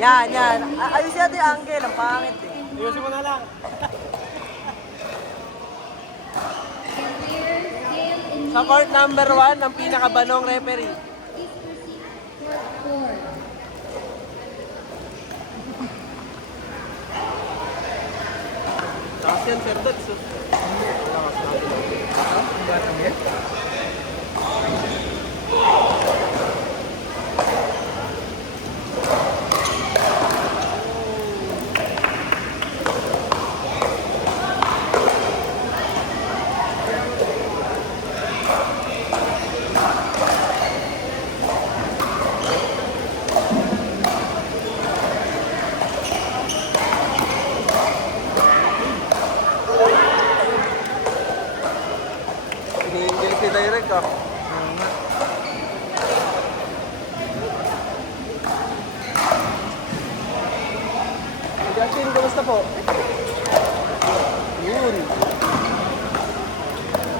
Yan. Ayusin natin yung angle. Ang pangit eh. Ayusin mo na lang. Sa court number 1, ang pinakabanong referee. Takas yan, Sir Dots. Ini-enjoy si Direk ah. Justin, kamusta po? Yun.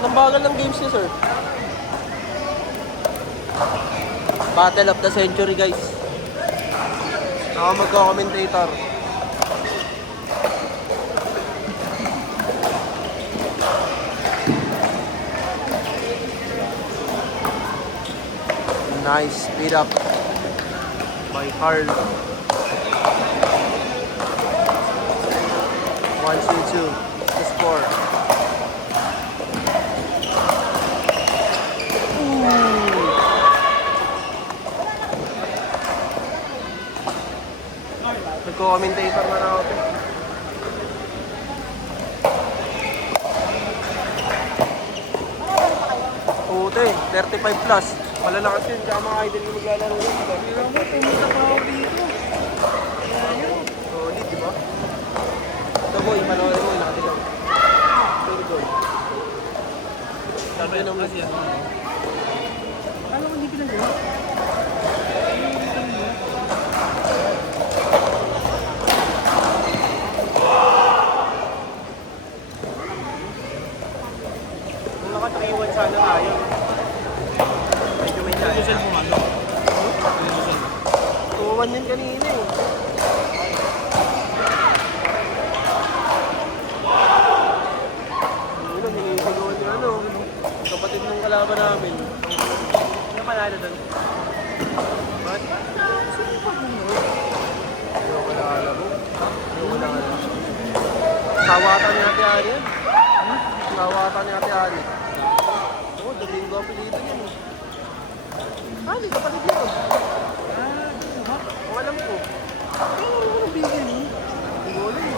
Nambagal ng games niyo, sir. Battle of the Century, guys. Ako magko-commentator. Nice speed up by Carl. 1-2-2 to score. Nagko-commentator na ako. Puti, 35 plus. Malalakas yun, tsaka mga idol yung maglalaro yun. Hindi naman, pumunta pa ako dito. Solid, di ba? Ito boy, panoorin mo, nakatilaw. Third goal. Sabi naman siya. Alam mo, hindi pinagawa. Kung naka 3-1 sana tayo. Medyo may chance. Kusel mo ano? Kusel. 2-1 yun kanina eh. Ano, hinihiguan yung ano. Kapatid ng kalaban namin. Ano panalo doon? Ba't? Hindi ko na alam mo. Hindi ko na alam. Sawatan ni Ate Ani yan. Sawatan ni Ate Ani. Oo, Domingo ang pilito niyan eh. Ah, hindi kapatid yun. Kung alam ko. Ano bigyan mo? Hindi ko alam eh.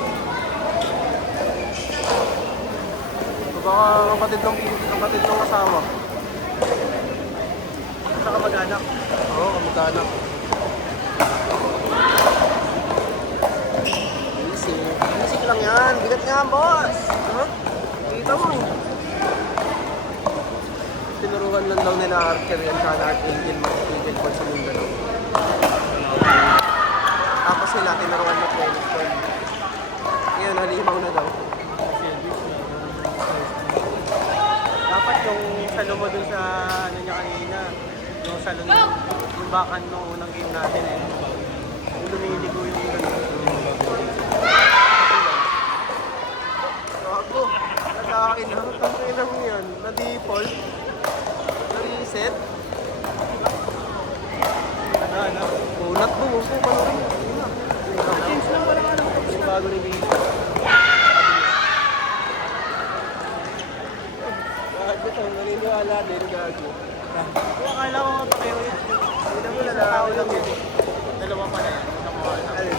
Baka kapatid ng asawa. Sa kamag-anak. Oo, kamag-anak. Easy. Easy lang yan. Bigat nga, boss. Huh? Kita mo. Tinuruan lang daw nila Archer yan sa Archangel Port sa Mindanao. Tapos sila tinuruan na 12. Ngayon, halimaw na daw. Dapat yung salo mo dun sa ano niya kanina. Yung salo yung bakan nung unang game natin eh. Yung lumiligo yung Gago. Nag-akin na. Tangin lang yan. Na-default. Na-reset. Ano? Kunat mo. Gusto ko pa rin. Change lang pala ano. Yung bago ni Big. Gago to. Naniniwala din. Gago. Kung akala ko nga pa kayo yun. Hindi na mo lalao lang yun. Dalawa pa na yan. Alin?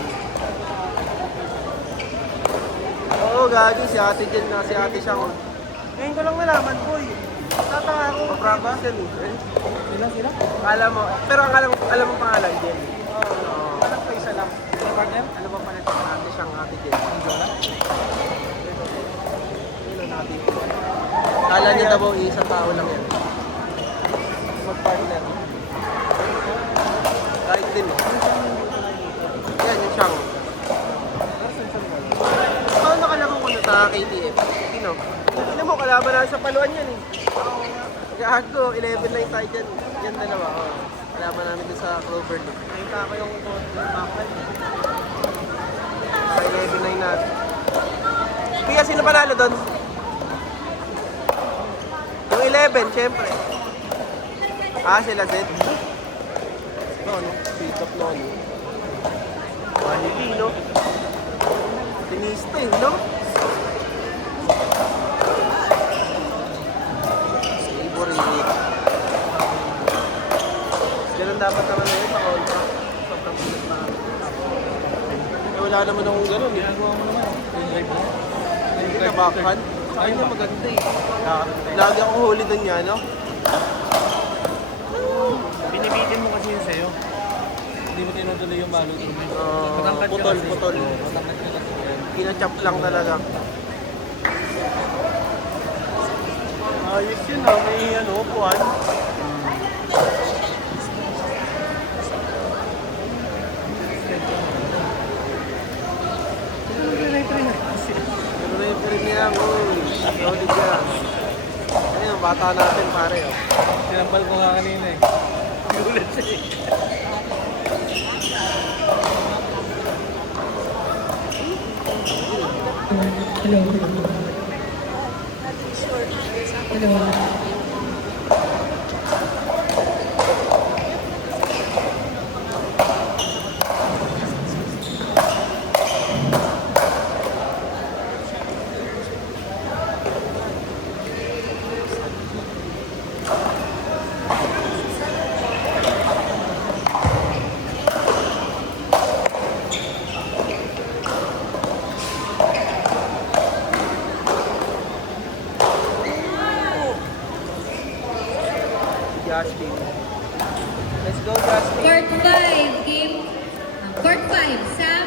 Oo, gago. Si ate dyan na. Si ate siya ko. Ngayon ko lang nalaman, boy. Tatanga ako. Pa-practice yan eh. Sila? Alam mo. Pero ang alam mo pangalan dyan. Oo. Alam ko isa lang. Partner? Ano ba pala siya? Ate siyang ate dyan. Yun ang ate. Kala niya daw isang tao lang yan. Mag-partner. Kahit din eh. Yan yung siyang. Paano nakalaro ko na sa KTF? Sino? Sino mo, kalaban na sa paluan yan eh. Gago, 11 lang tayo dyan. Yan dalawa. Oh. Kalaban namin dun sa Clover. Nakita ko yung bakal. Pia, sino panalo doon? Yung 11, syempre. Ah, sila Zed. No, no. Pick up no, no. Quality, no? Tinista, no? Favorite. Ganun dapat naman na yun, pa-ultra. Sobrang bilis na. Eh, wala naman akong ganun. Ginagawa mo naman. Hindi na backhand. Ayun na maganda eh. Lagi akong huli doon niya, no? Binibitin mo kasi yun sa'yo. Hindi mo tinutuloy yung balot. Putol, putol. Kinachap lang talaga. Ayos yun ah, may ano, puwan. Referee niya, uy. Solid yan. Ayun, bata natin pare. Oh. Sinampal ko nga kanina eh. Gulat siya eh. Justin. Let's go, Justin. Court 5, game. Court 5, Sam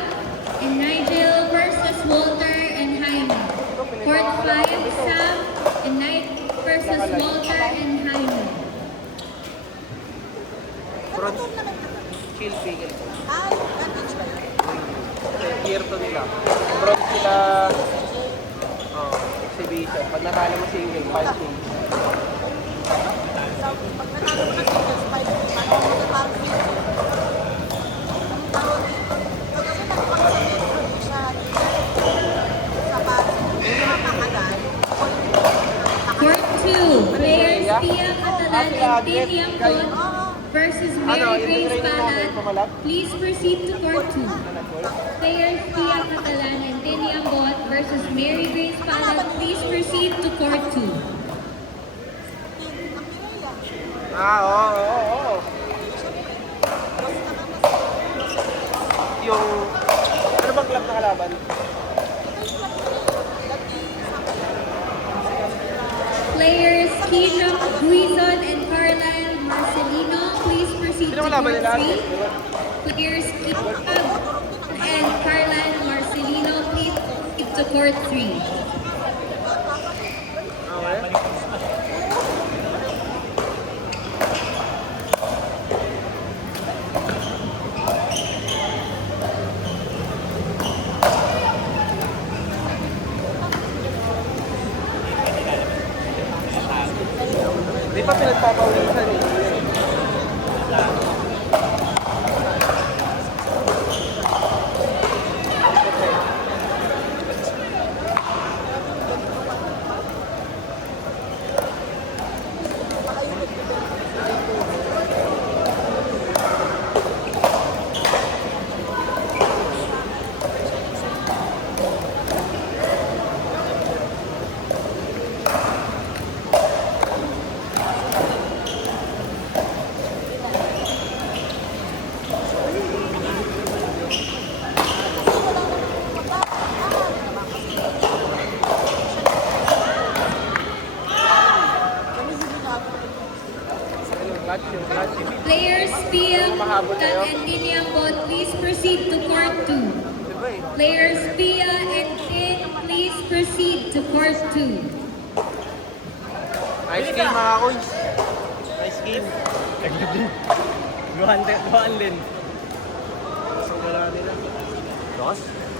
and Nigel versus Walter and Jaime. Court 5, Sam and Nigel versus Walter and Jaime. Front. Chill, pigil. Tier 2 nila. Front sila. Oh, exhibition. Pag natalo mo single, 5 games. Court 2, players Pia Catalan and Tim Yangkon versus Mary Grace Palat. Please proceed to Court 2. Players Pia Catalan and Tim Yangkon versus Mary Grace Palat. Please proceed to Court 2. Ah, oo. Yung, ano bang club na kalaban? Players Keisha Guizon and Carlisle Marcelino, please proceed to Sino kalaban Court nila? 3. Players Keisha and Carlisle Marcelino, please proceed to Court 3. Okay. Di pa pinagpapawisan eh. Players Pia Catalan and Tin Yangkon, please proceed to Court 2. Diba eh? Players Pia and Tin, please proceed to Court 2. Ice cream mga coins. Nice game. Guhan din. Isang wala nila. Dos?